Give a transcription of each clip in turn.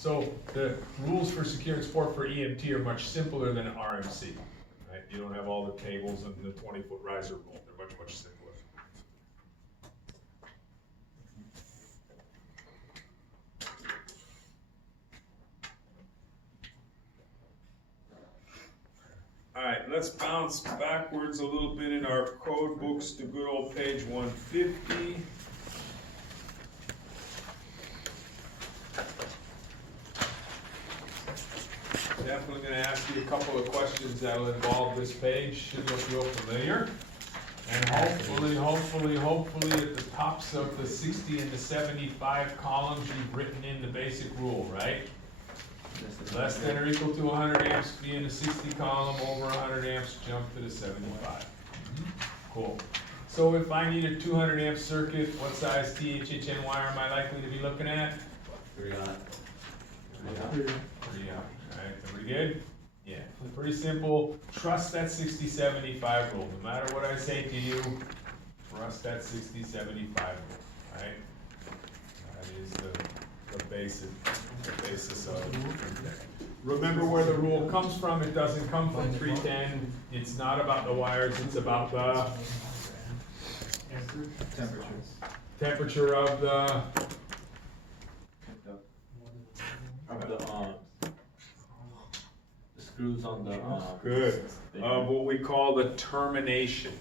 So the rules for secure and sport for EMT are much simpler than RMC, right? You don't have all the tables and the 20-foot riser rule. They're much, much simpler. All right, let's bounce backwards a little bit in our code books to good old page 150. Definitely going to ask you a couple of questions that will involve this page. Should look real familiar. And hopefully at the tops of the 60 and the 75 columns, you've written in the basic rule, right? Less than or equal to 100 amps, be in the 60 column, over 100 amps, jump to the 75. Cool. So if I need a 200 amp circuit, what size THHN wire am I likely to be looking at? 3 on. 3 on. Alright, everybody good? Yeah, pretty simple. Trust that 60-75 rule. No matter what I say to you, trust that 60-75 rule, right? That is the basis of it. Remember where the rule comes from. It doesn't come from 310. It's not about the wires, it's about the temperature of the screws on the good. Of what we call the termination,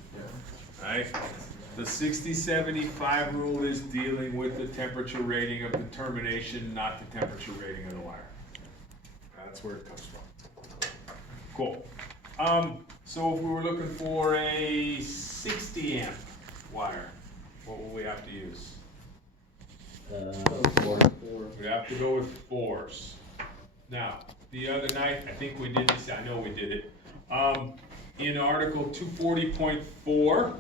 right? The 60-75 rule is dealing with the temperature rating of the termination, not the temperature rating of the wire. That's where it comes from. Cool. So if we were looking for a 60 amp wire, what will we have to use? 4. We have to go with 4s. Now, the other night, I think we did this, I know we did it, in Article 240.4,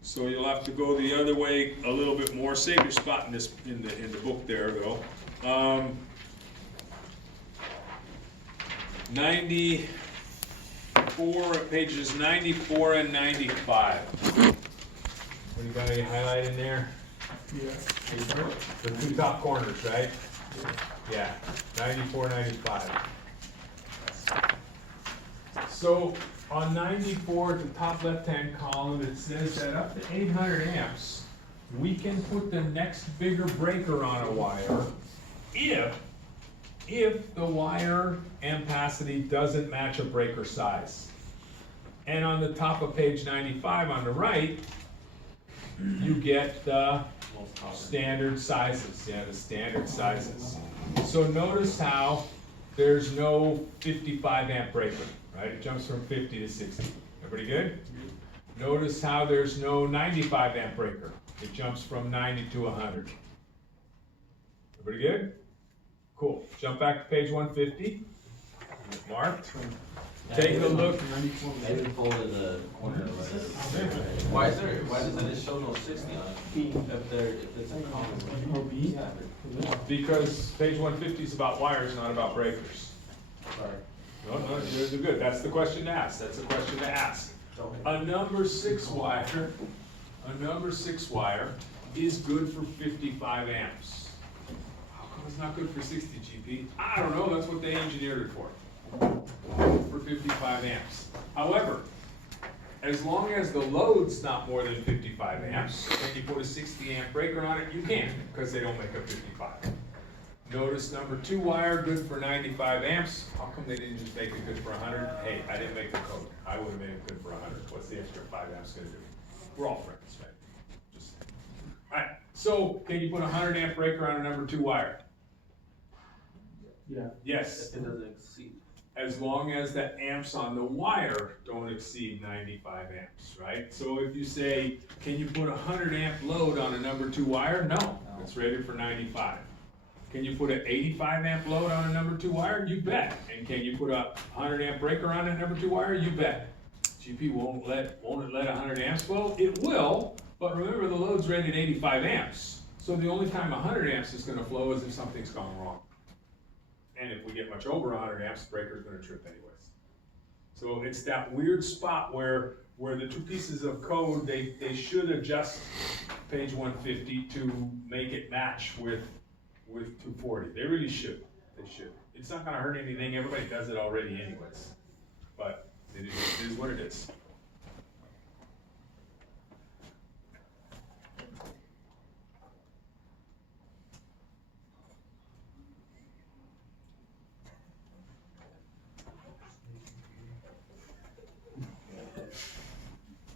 so you'll have to go the other way a little bit more. Save your spot in this in the book there, though. 94, pages 94 and 95. What do you got? Any highlight in there? Yeah. The two top corners, right? Yeah, 94, 95. So on 94, at the top left-hand column, it says that up to 800 amps, we can put the next bigger breaker on a wire if the wire ampacity doesn't match a breaker size. And on the top of page 95 on the right, you get the standard sizes, the standard sizes. So notice how there's no 55 amp breaker, right? It jumps from 50 to 60. Everybody good? Notice how there's no 95 amp breaker. It jumps from 90 to 100. Everybody good? Cool. Jump back to page 150. Marked. Take a look. I even folded the corner why doesn't it show no 60 on it? If it's in common. Because page 150 is about wires, not about breakers. Sorry. No, you're good. That's the question to ask. That's the question to ask. A number 6 wire is good for 55 amps. How come it's not good for 60 GP? I don't know. That's what they engineered it for. For 55 amps. However, as long as the load's not more than 55 amps, and you put a 60 amp breaker on it, you can, because they don't make a 55. Notice number 2 wire, good for 95 amps. How come they didn't just make it good for 100? Hey, I didn't make the code. I would have made it good for 100. What's the extra 5 amps gonna do? We're all friends, right? Just all right, so can you put a 100 amp breaker on a number 2 wire? Yeah. Yes. It doesn't exceed. As long as the amps on the wire don't exceed 95 amps, right? So if you say, can you put a 100 amp load on a number 2 wire? No, it's rated for 95. Can you put an 85 amp load on a number 2 wire? You bet. And can you put a 100 amp breaker on a number 2 wire? You bet. GP won't it let 100 amps flow? It will, but remember the load's rated 85 amps. So the only time 100 amps is gonna flow is if something's gone wrong. And if we get much over 100 amps, the breaker's gonna trip anyways. So it's that weird spot where the 2 pieces of code, they should adjust page 150 to make it match with 240. They really should. They should. It's not gonna hurt anything, everybody does it already anyways. But it is what it is.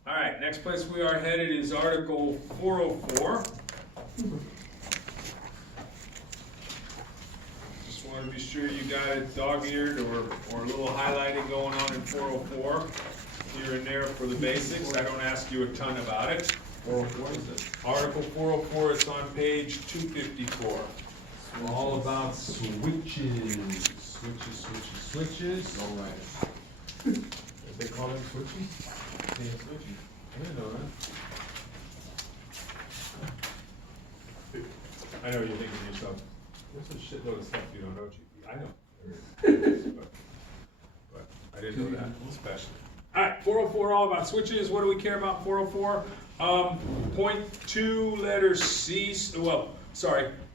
All right, next place we are headed is Article 404. Just want to be sure you got it dog-eared or a little highlighting going on in 404 here and there for the basics. I don't ask you a ton about it. 404 is it? Article 404, it's on page 254. All about switches. Switches. No right. They call them switches? Yeah, switchy. I didn't know that. I know you're thinking to yourself, there's a shitload of stuff you don't know, GP. I know. But I didn't know that, especially. All right, 404, all about switches. What do we care about 404? Point 2 letters C,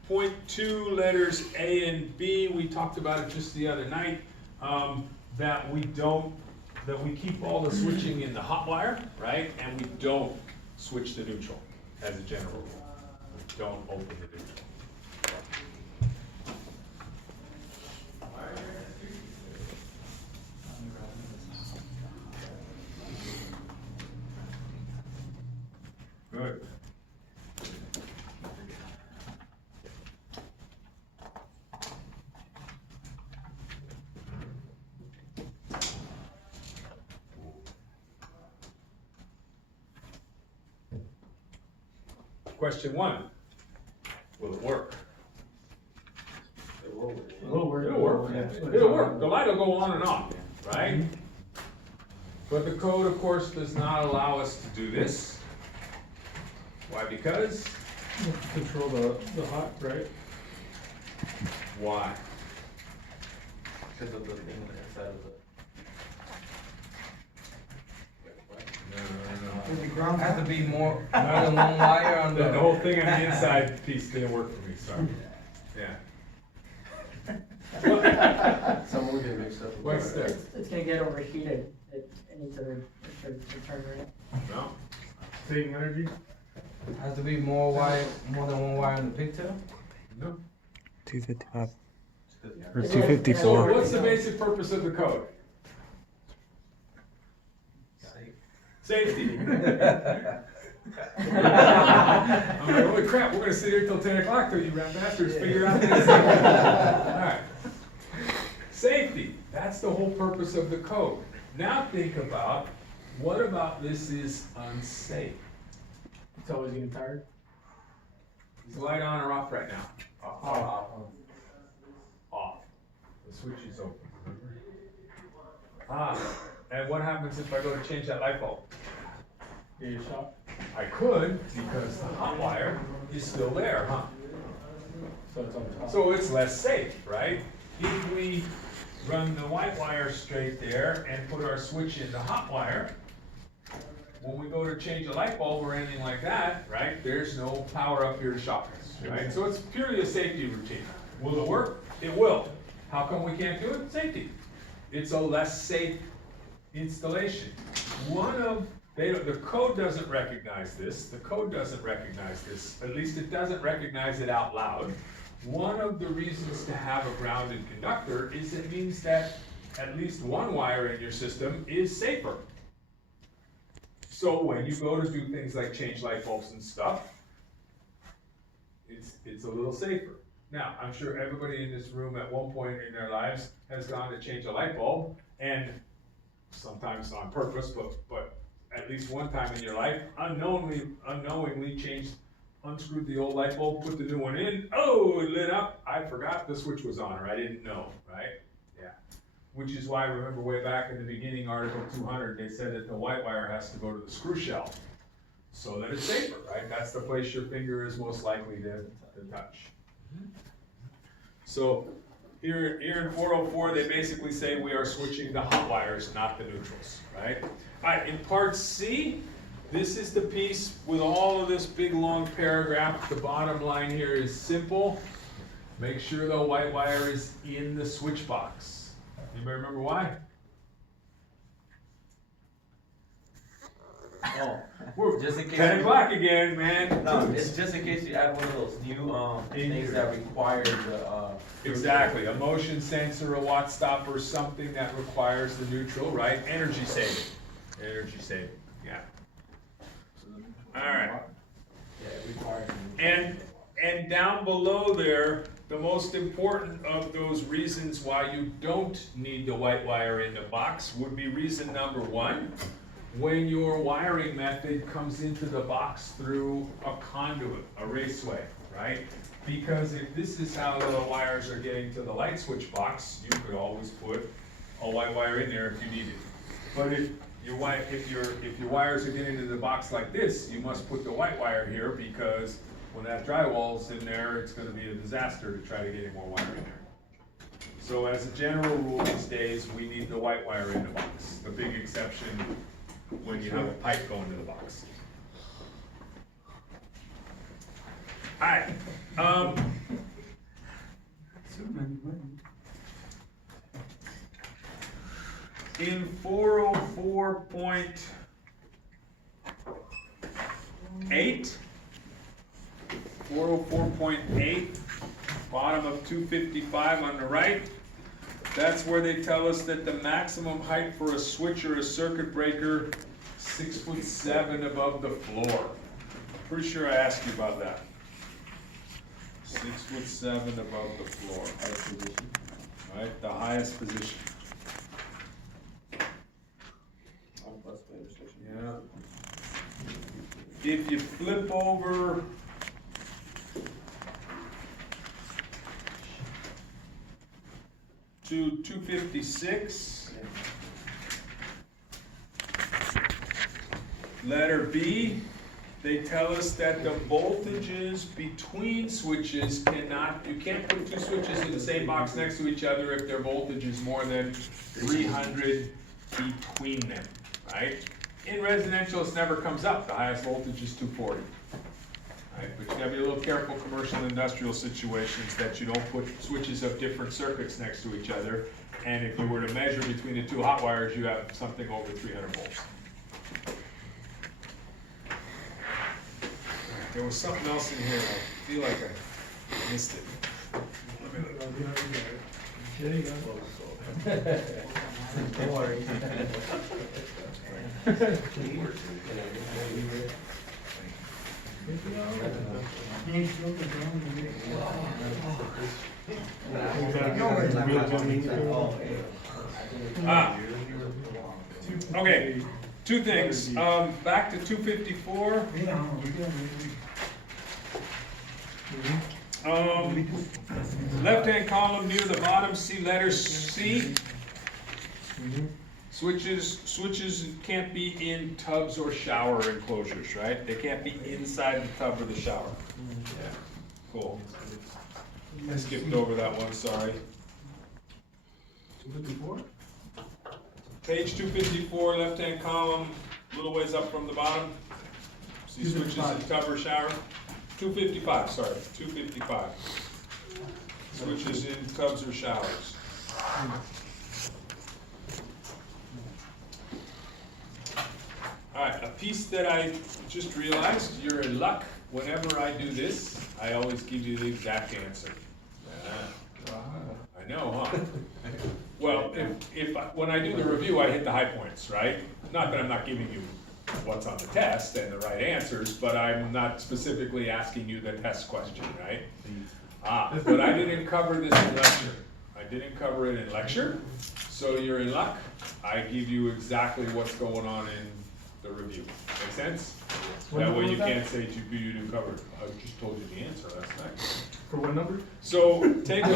point 2 letters A and B. We talked about it just the other night, that we keep all the switching in the hot wire, right? And we don't switch to neutral as a general rule. We don't open the neutral. Good. Question 1, will it work? It will work. It'll work. It'll work. It'll work. The light will go on and off, right? But the code, of course, does not allow us to do this. Why? Because? Control the hot, right? Why? Because of the thing inside of the. No. Has to be more than one wire on The the. whole thing on the inside piece didn't work for me, sorry. Yeah. Someone get mixed up. with What's wire. there? It's gonna get overheated. It needs to turn right. No? Saving energy? Has to be more than one wire on the pigtail? No. 255 Or or It is- 254. So what's the basic purpose of the code? Safety. I'm like, holy crap, we're gonna sit here till 10 o'clock till you rat bastards figure out this. Alright. Safety, that's the whole purpose of the code. Now think about, what about this is unsafe? It's always getting tired. Is the light on or off right now? Off. Off. The switch is open, remember? And what happens if I go to change that light bulb? Get your shot. I could, because the hot wire is still there, huh? So it's on top. So it's less safe, right? If we run the white wire straight there and put our switch in the hot wire, when we go to change a light bulb or anything like that, right, there's no power up here to shock us, right? So it's purely a safety routine. Will it work? It will. How come we can't do it? Safety. It's a less safe installation. The code doesn't recognize this. The code doesn't recognize this. At least it doesn't recognize it out loud. One of the reasons to have a grounded conductor is it means that at least one wire in your system is safer. So when you go to do things like change light bulbs and stuff, it's a little safer. Now, I'm sure everybody in this room at one point in their lives has gone to change a light bulb, and sometimes on purpose, but at least one time in your life, unknowingly unscrewed the old light bulb, put the new one in, oh, it lit up, I forgot the switch was on, or I didn't know, right? Yeah. Which is why, remember way back in the beginning, Article 200, they said that the white wire has to go to the screw shell, so that it's safer, right? That's the place your finger is most likely to touch. So, here in 404, they basically say we are switching the hot wires, not the neutrals, right? All right, in part C, this is the piece with all of this big long paragraph. The bottom line here is simple. Make sure the white wire is in the switch box. Anybody remember why? Oh, We're just in case. 10 o'clock again, man. No, it's just in case you add one of those new, things that require the, Exactly, a motion sensor, a watt stopper, something that requires the neutral, right? Energy saving, yeah. Alright, Yeah, it requires. and down below there, the most important of those reasons why you don't need the white wire in the box would be reason number 1. When your wiring method comes into the box through a conduit, a raceway, right? Because if this is how the wires are getting to the light switch box, you could always put a white wire in there if you needed. But if your wires are getting into the box like this, you must put the white wire here, because when that drywall's in there, it's gonna be a disaster to try to get any more wire in there. So as a general rule these days, we need the white wire in the box. The big exception when you have a pipe going to the box. Alright, in 404.8, 404.8, bottom of 255 on the right, that's where they tell us that the maximum height for a switch or a circuit breaker, 6'7" above the floor. Pretty sure I asked you about that. 6'7" above the floor. Right, the highest position. Yeah. If you flip over to 256, letter B, they tell us that the voltages between switches you can't put two switches in the same box next to each other if their voltage is more than 300 between them, right? In residential, this never comes up. The highest voltage is 240. Right? But you gotta be a little careful, commercial and industrial situations, that you don't put switches of different circuits next to each other. And if you were to measure between the two hot wires, you have something over 300 volts. There was something else in here, I feel like I missed it. Let me look. There you go. Don't worry. Okay, two things. Back to 254. Left-hand column near the bottom, see letter C. Switches can't be in tubs or shower enclosures, right? They can't be inside the tub or the shower. Yeah, cool. I skipped over that one, sorry. 254? Page 254, left-hand column, little ways up from the bottom. See switches in tub or shower? 255, sorry, 255. Switches in tubs or showers. Alright, a piece that I just realized, you're in luck. Whenever I do this, I always give you the exact answer. I know, huh? Well, when I do the review, I hit the high points, right? Not that I'm not giving you what's on the test and the right answers, but I'm not specifically asking you the test question, right? But I didn't cover this in lecture. I didn't cover it in lecture, so you're in luck. I give you exactly what's going on in the review. Make sense? That way you can't say you didn't cover it. I just told you the answer last night. For what number? So take a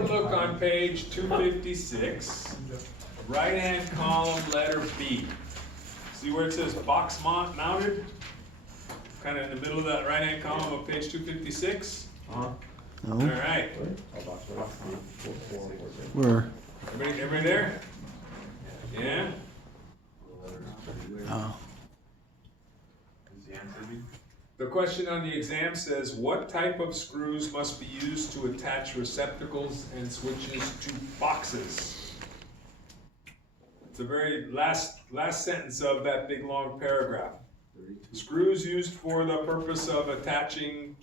look on page 256, right-hand column, letter B. See where it says box mounted? Kind of in the middle of that right-hand column of page 256? All right. Where? Everybody there? Yeah? Oh. The question on the exam says, what type of screws must be used to attach receptacles and switches to boxes? It's the very last sentence of that big long paragraph. Screws used for the purpose of attaching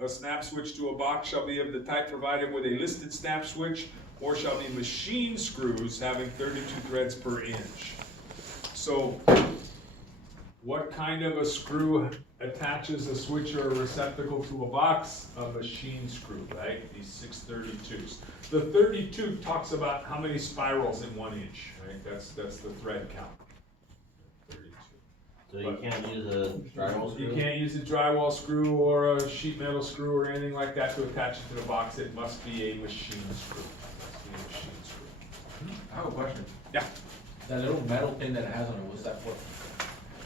a snap switch to a box shall be of the type provided with a listed snap switch, or shall be machine screws having 32 threads per inch. So, what kind of a screw attaches a switch or a receptacle to a box? A machine screw, right? These 632s. The 32 talks about how many spirals in 1 inch, right? That's the thread count. 32. So you can't use a drywall screw? You can't use a drywall screw or a sheet metal screw or anything like that to attach it to the box. It must be a machine screw. It must be a machine screw. I have a question. Yeah. That little metal thing that it has on it, what's that for?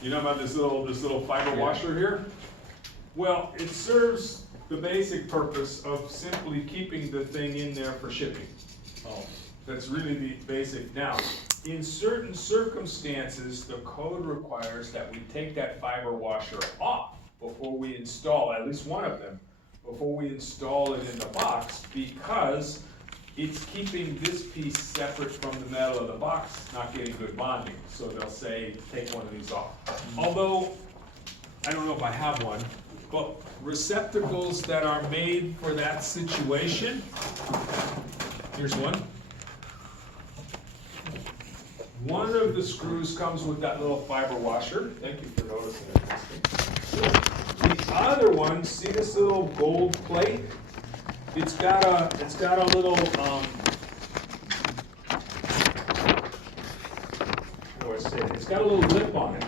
You know about this little fiber washer here? Well, it serves the basic purpose of simply keeping the thing in there for shipping. Oh. That's really the basic. Now, in certain circumstances, the code requires that we take that fiber washer off before we install, at least one of them, before we install it in the box, because it's keeping this piece separate from the metal of the box, not getting good bonding. So they'll say, take one of these off. Although, I don't know if I have one, but receptacles that are made for that situation, here's one. One of the screws comes with that little fiber washer. Thank you for noticing that. The other one, see this little gold plate? It's got a little, how do I say it? It's got a little lip on it.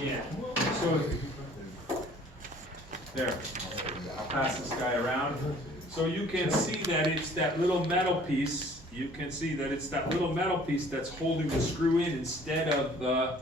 Yeah. So, there. I'll pass this guy around. So you can see that it's that little metal piece. You can see that it's that little metal piece that's holding the screw in instead of the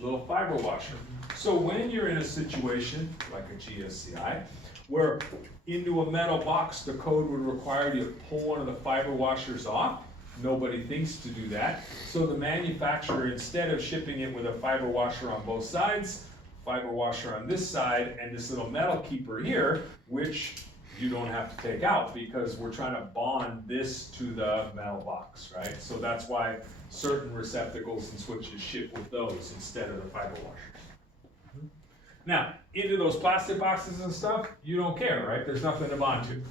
little fiber washer. So when you're in a situation, like a GSCI, where into a metal box, the code would require you to pull one of the fiber washers off. Nobody thinks to do that. So the manufacturer, instead of shipping it with a fiber washer on both sides, fiber washer on this side, and this little metal keeper here, which you don't have to take out because we're trying to bond this to the metal box, right? So that's why certain receptacles and switches ship with those instead of the fiber washers. Now, into those plastic boxes and stuff, you don't care, right? There's nothing to bond to.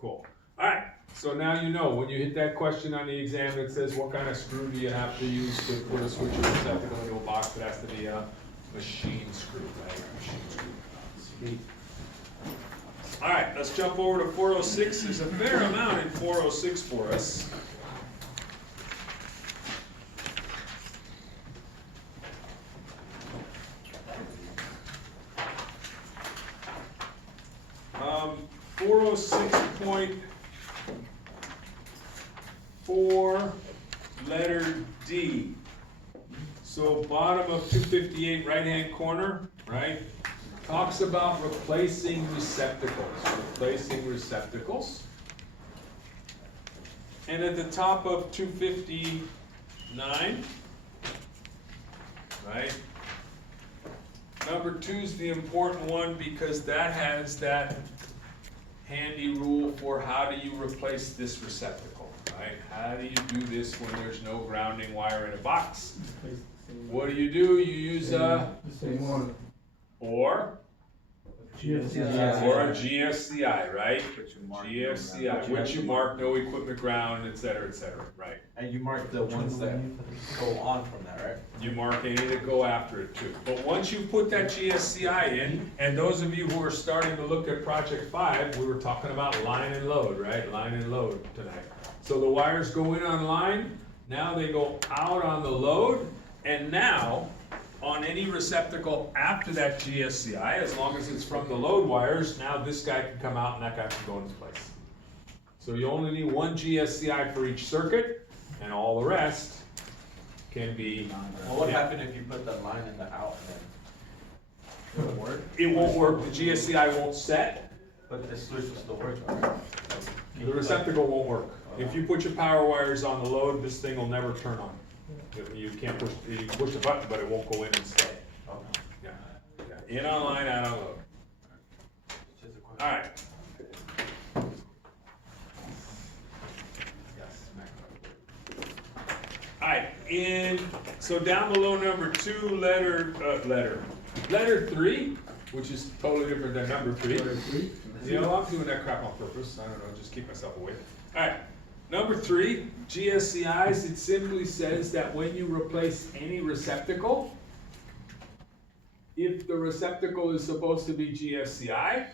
Cool. All right, so now you know when you hit that question on the exam that says what kind of screw do you have to use to put a switch or receptacle into a box, it has to be a machine screw, right? Machine screw. Sweet. All right, let's jump over to 406. There's a fair amount in 406 for us. Um, 406.4, letter D. So bottom of 258, right-hand corner, right? Talks about replacing receptacles. And at the top of 259, right? Number 2 is the important one because that has that handy rule for how do you replace this receptacle, right? How do you do this when there's no grounding wire in a box? What do? You use a, or a GFCI, right? GFCI, which you mark no equipment ground, et cetera, right? And you mark the ones that go on from that, right? You mark any that go after it too. But once you put that GSCI in, and those of you who are starting to look at Project 5, we were talking about line and load, right? Line and load tonight. So the wires go in on line, now they go out on the load, and now on any receptacle after that GSCI, as long as it's from the load wires, now this guy can come out and that guy can go in its place. So you only need one GSCI for each circuit, and all the rest can be. What would happen if you put the line in the out then? It won't work? It won't work, the GSCI won't set, But the switch will still work, alright? the receptacle won't work. If you put your power wires on the load, this thing will never turn on. You can't push, you can push the button, but it won't go in and stay. Yeah, yeah, in online, out on load. Just a question. Alright. Alright, so down below number 2, letter 3, which is totally different than number 3. You know, I'm doing that crap on purpose, I don't know, just keep myself awake. Alright, number 3, GSCIs, it simply says that when you replace any receptacle, if the receptacle is supposed to be GSCI,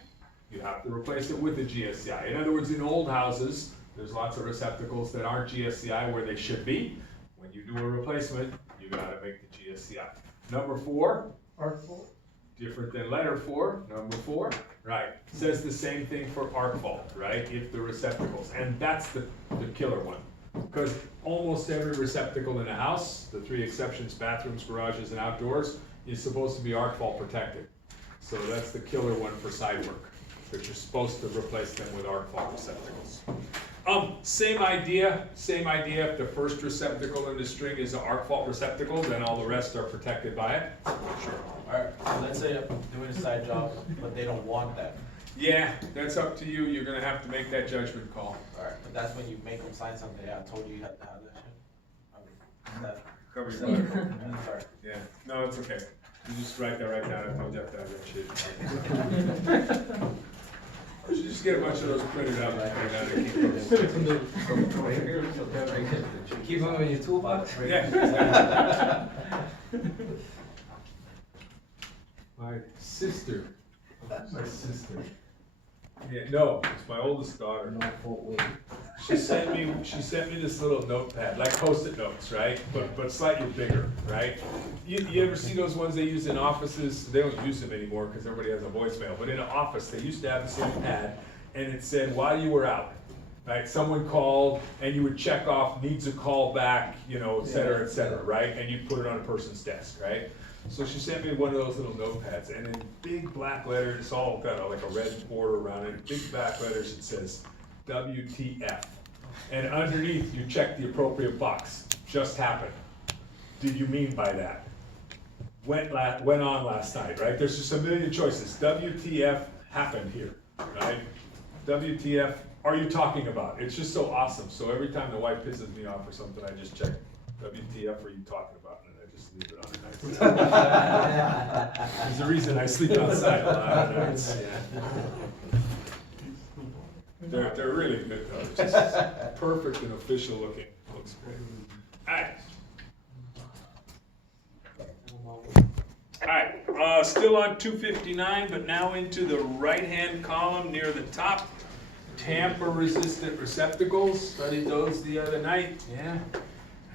you have to replace it with a GSCI. In other words, in old houses, there's lots of receptacles that aren't GSCI where they should be. When you do a replacement, you gotta make the GSCI. Number 4, Arc fault? different than letter 4, number 4, right, says the same thing for arc fault, right, if the receptacles, and that's the killer one. Because almost every receptacle in a house, the 3 exceptions, bathrooms, garages, and outdoors, is supposed to be arc fault protected. So that's the killer one for side work, that you're supposed to replace them with arc fault receptacles. Same idea, if the first receptacle in the string is an arc fault receptacle, then all the rest are protected by it. Sure. Alright, so let's say I'm doing a side job, but they don't want that. Yeah, that's up to you, you're gonna have to make that judgment call. Alright, but that's when you make them sign something, yeah, I told you you had to have that shit. I mean, that. Cover your butt. Sorry. Yeah, no, it's okay. You just write that right down, I told you have to have that shit. You should just get a bunch of those printed out and put it out and keep those. Keep them in your toolbox. Yeah. My sister. Yeah, no, it's my oldest daughter. She sent me this little notepad, like Post-it notes, right? But slightly bigger, right? You ever see those ones they use in offices? They don't use them anymore because everybody has a voicemail. But in an office, they used to have this little pad, and it said, while you were out, right? Someone called, and you would check off, needs a call back, you know, et cetera, right? And you put it on a person's desk, right? So she sent me one of those little notepads, and in big black letters, it's all got like a red border around it, big black letters, it says, WTF. And underneath, you check the appropriate box. Just happened. Did you mean by that? Went on last night, right? There's just a million choices. WTF happened here, right? WTF are you talking about? It's just so awesome. So every time the wife pisses me off or something, I just check, WTF are you talking about? And I just leave it on the night. There's a reason I sleep outside a lot of nights. Yeah. They're really good though. It's just perfect and official looking. Looks great. Alright, still on 259, but now into the right-hand column near the top. Tamper-resistant receptacles. Studied those the other night. Yeah.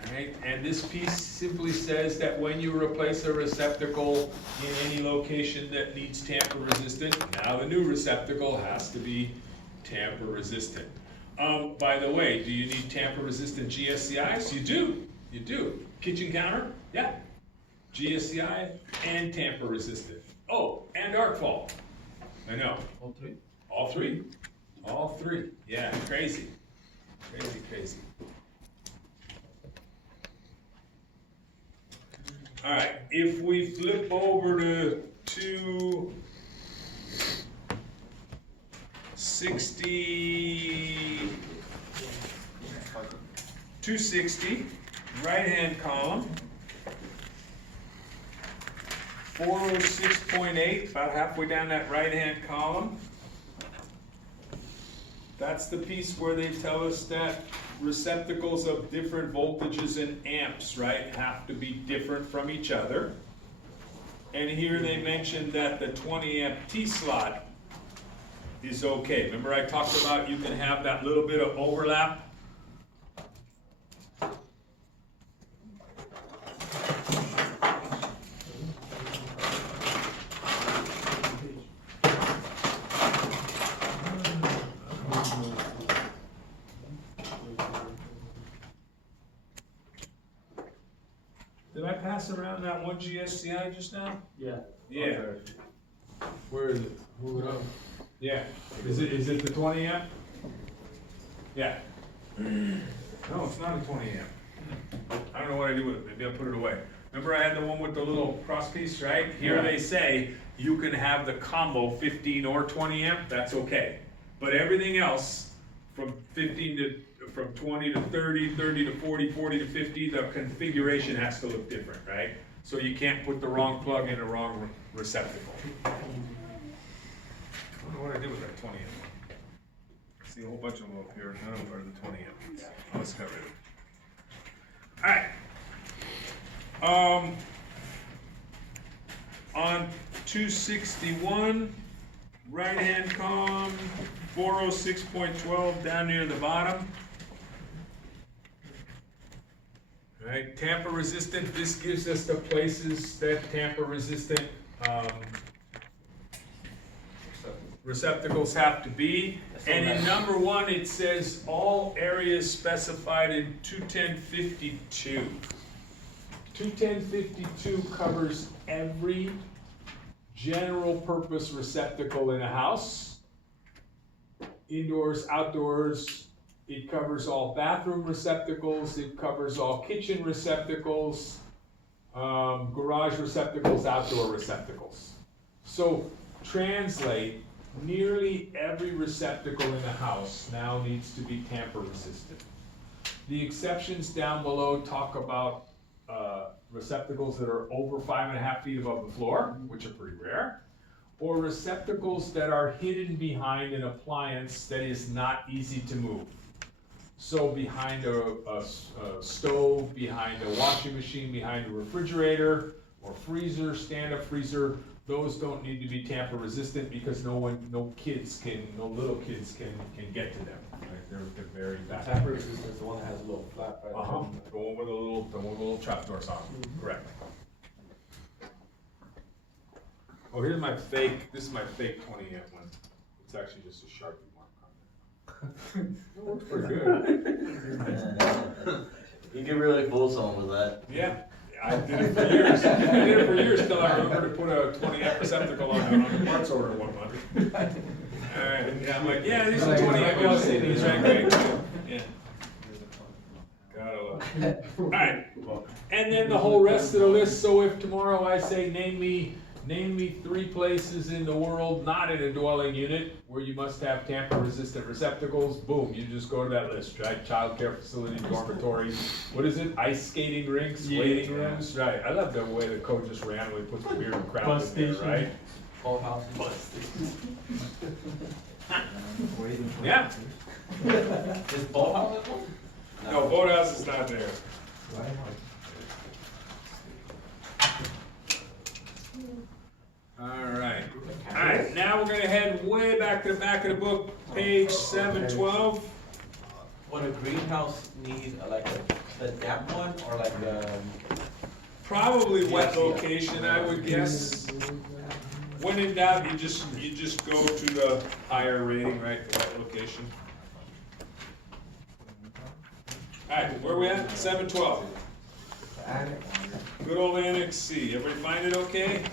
Alright, and this piece simply says that when you replace a receptacle in any location that needs tamper-resistant, now the new receptacle has to be tamper resistant. By the way, do you need tamper resistant GSCIs? You do. Kitchen counter? Yeah. GSCI and tamper resistant. Oh, and arc fault. I know. All three. Yeah, crazy. All right, if we flip over to 260, right-hand column, 406.8, about halfway down that right-hand column. That's the piece where they tell us that receptacles of different voltages and amps, right, have to be different from each other. And here they mentioned that the 20 amp T-slot is okay. Remember I talked about you can have that little bit of overlap? Did I pass around that one GSCI just now? Yeah. Yeah. Where is it? Move it up. Yeah. Is it the 20 amp? Yeah. No, it's not a 20 amp. I don't know what I did with it, maybe I put it away. Remember I had the one with the little cross piece, right? Here they say, you can have the combo 15 or 20 amp, that's okay. But everything else, from 20 to 30, 30 to 40, 40 to 50, the configuration has to look different, right? So you can't put the wrong plug in the wrong receptacle. I don't know what I did with that 20 amp. See a whole bunch of them up here, none of them are the 20 amp ones. Let's cover it. Alright. On 261, right-hand column, 406.12 down near the bottom. Right, tamper resistant, this gives us the places that tamper resistant receptacles have to be. And in number 1, it says all areas specified in 21052. 21052 covers every general purpose receptacle in a house. Indoors, outdoors, it covers all bathroom receptacles, it covers all kitchen receptacles, garage receptacles, outdoor receptacles. So translate, nearly every receptacle in the house now needs to be tamper resistant. The exceptions down below talk about receptacles that are over 5.5 feet above the floor, which are pretty rare, or receptacles that are hidden behind an appliance that is not easy to move. So behind a stove, behind a washing machine, behind a refrigerator or freezer, stand-up freezer, those don't need to be tamper resistant because no little kids can get to them. Right? They're very bad. Tamper resistant is the one that has a little flap, right? Uh-huh, the one with the little trap doors on, correct. Oh, here's my fake, this is my fake 20 amp one. It's actually just a Sharpie mark on there. It works pretty good. You can really fool someone with that. Yeah, I did it for years. I did it for years till I remember to put a 20 amp receptacle on the parts order one month. And I'm like, yeah, these are 20 amp LCDs, right? Great. Yeah. Gotta love it. Alright, and then the whole rest of the list, so if tomorrow I say, name me 3 places in the world, not in a dwelling unit, where you must have tamper-resistant receptacles, boom, you just go to that list, right? Child care facility, dormitory, what is it, ice skating rinks, waiting rooms, right? I love the way the code just randomly puts weird crap Bus in there, station. right? Whole house is Yeah, Is Boathouse in one? no, boathouse is not there. Alright, now we're gonna head way back to the back of the book, page 712. Would a greenhouse need like the damp one or like Probably wet Yes. location, I would guess. When in doubt, you just go to the higher rating, right, the wet location. Alright, where we at? 712. Good old Annex C. Everybody find it okay?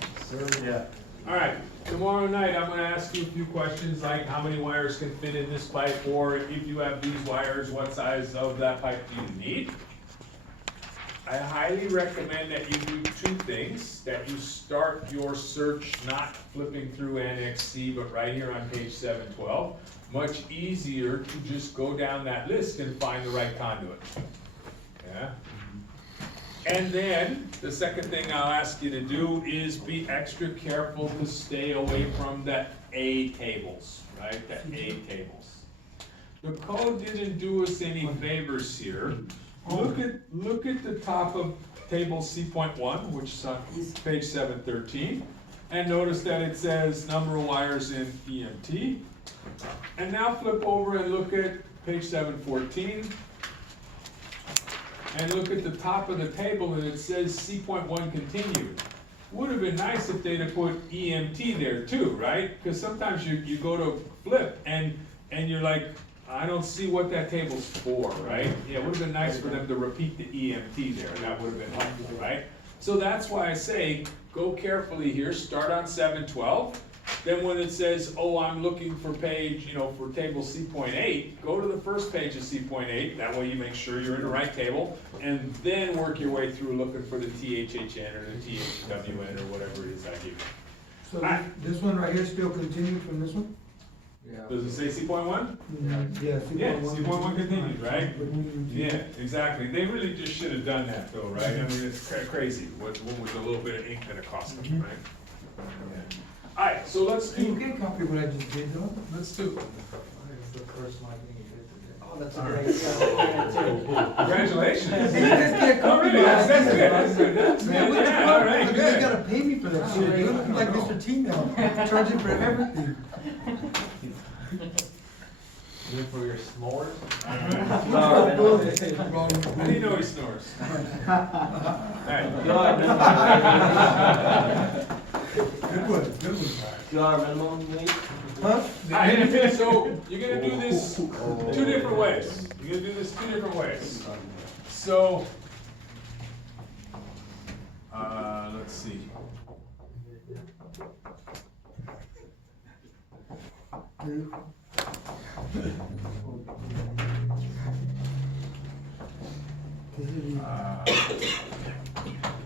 Yeah. Alright, tomorrow night I'm gonna ask you a few questions like how many wires can fit in this pipe, or if you have these wires, what size of that pipe do you need? I highly recommend that you do 2 things, that you start your search not flipping through Annex C, but right here on page 712. Much easier to just go down that list and find the right conduit. Yeah? And then, the second thing I'll ask you to do is be extra careful to stay away from the A tables, right? The A tables. The code didn't do us any favors here. Look at the top of table C.1, which is on page 713, and notice that it says number of wires in EMT. And now flip over and look at page 714. And look at the top of the table and it says C.1 continued. Would have been nice if they'd have put EMT there too, right? Because sometimes you go to flip and you're like, I don't see what that table's for, right? Yeah, it would have been nice for them to repeat the EMT there, that would have been helpful, right? So that's why I say, go carefully here, start on 712, then when it says, oh, I'm looking for page, for table C.8, go to the first page of C.8, that way you make sure you're in the right table, and then work your way through looking for the THHN or the THWN or whatever it is I give you. So this one right here still continued from this one? Yeah. Does it say C.1? Yeah. Yeah, C.1 continues, right? Yeah, exactly. They really just should have done that though, right? I mean, it's crazy. What was a little bit of ink that it cost them, right? Yeah. All right, so let's You do, can copy what I just did though. let's do. It's the first mic you did today. Oh, that's a great idea. Congratulations. Hey, you guys can't Oh, copy really? my That's good, idea. that's good, that's good. Man, what the Yeah, fuck? all right, You good. gotta pay me for that shit. You're looking like Mr. T now, charging for everything. Even for your s'mores? Wrong. How do you know he snores? Alright. Good one, good one. You are minimum wage? Huh? Alright, so you're gonna do this two different ways. You're gonna do this two different ways. So, let's see.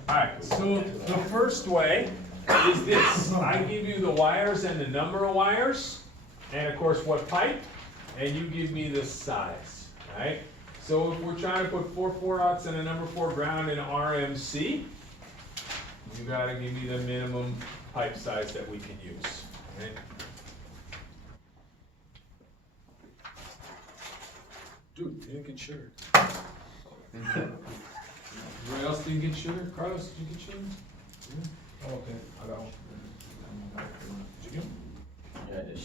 Alright, so the first way is this. I give you the wires and the number of wires, and of course what pipe, and you give me the size, right? So if we're trying to put 4 4/0 and a number 4 ground in RMC, you gotta give me the minimum pipe size that we can use, right? Dude, you didn't get sugar. Everybody else didn't get sugar? Carlos, did you get sugar? Yeah. Oh, okay, I got one. Did you get 'em? Yeah, I did.